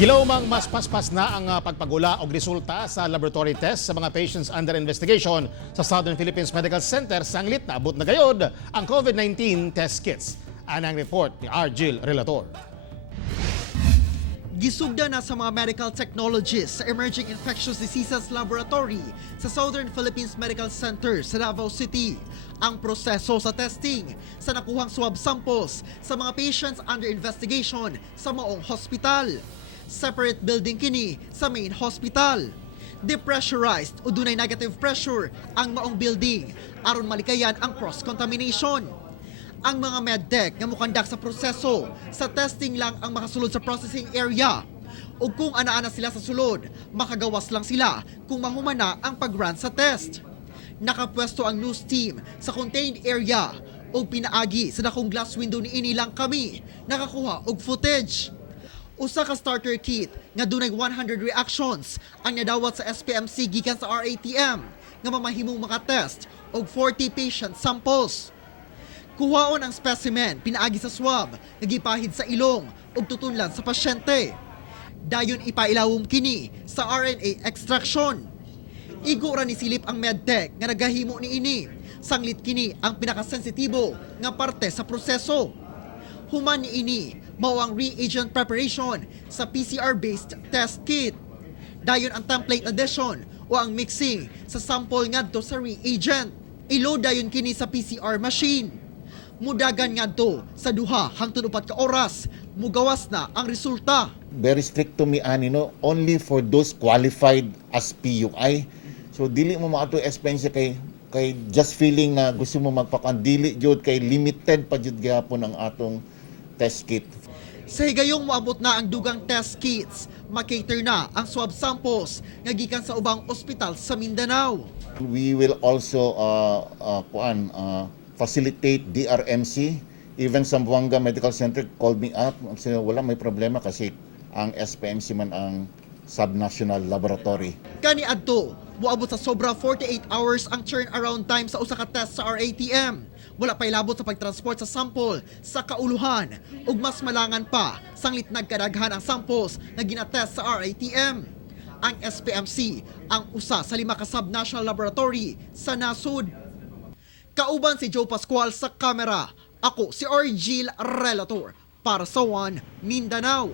Gilawmang mas paspas na ang pagpagula o resulta sa laboratory test sa mga patients under investigation sa Southern Philippines Medical Center. Sanglit na abot na gayod ang COVID-19 test kits. Anang report ni Argil Relator. Gisugda na sa mga medical technologists sa Emerging Infectious Diseases Laboratory sa Southern Philippines Medical Center sa Davao City ang proseso sa testing sa nakuhang swab samples sa mga patients under investigation sa maong hospital. Separate building kini sa main hospital. Depressurized o dunay negative pressure ang maong building aron malikayan ang cross-contamination. Ang mga medtech nga mukandak sa proseso sa testing lang ang makasulod sa processing area. O kung ana-ana sila sa sulod, makagawas lang sila kung mahumana ang pag-run sa test. Nakapwesto ang news team sa contained area o pinaagi sa dakong glass window ni ini lang kami nakakuha og footage. Usa ka starter kit nga dunay 100 reactions ang nadawat sa SPMC gikan sa RATM nga mamahimong makatest og 40 patient samples. Kuhaon ang specimen pinaagi sa swab nga gipahid sa ilong ug tutunlan sa pasyente. Dayon ipailawom kini sa RNA extraction. Igo ra ni silip ang medtech nga nagahimo niini. Sanglit kini ang pinakasensitibo nga parte sa proseso. Human niini mao ang reagent preparation sa PCR-based test kit. Dayon ang template addition o ang mixing sa sample ngadto sa reagent. Ilo dayon kini sa PCR machine. Mudagan ngadto sa 2 hangtod 4 ka oras, mugawas na ang resulta. Very strict to me ani no, only for those qualified as PUI. So dili mo maato experience kay just feeling na gusto mo magpakandili jud kay limited pa jud gyapon ang atong test kit. Sa higayong moabot na ang dugang test kits, makater na ang swab samples nga gikan sa ubang ospital sa Mindanao. We will also facilitate DRMC. Even Zamboanga Medical Center called me up. Sabi, wala, may problema kasi ang SPMC man ang subnational laboratory. Kani adto, moabot sa sobra 48 hours ang turnaround time sa usa ka test sa RATM. Wala pa'y labot sa pagtransport sa sample sa kauluhan ug mas malangan pa sanglit nagkadaghan ang samples na ginatest sa RATM. Ang SPMC ang usa sa 5 ka subnational laboratory sa nasud. Kauban si Joe Pascual sa kamera. Ako si Argil Relator para sa One Mindanao.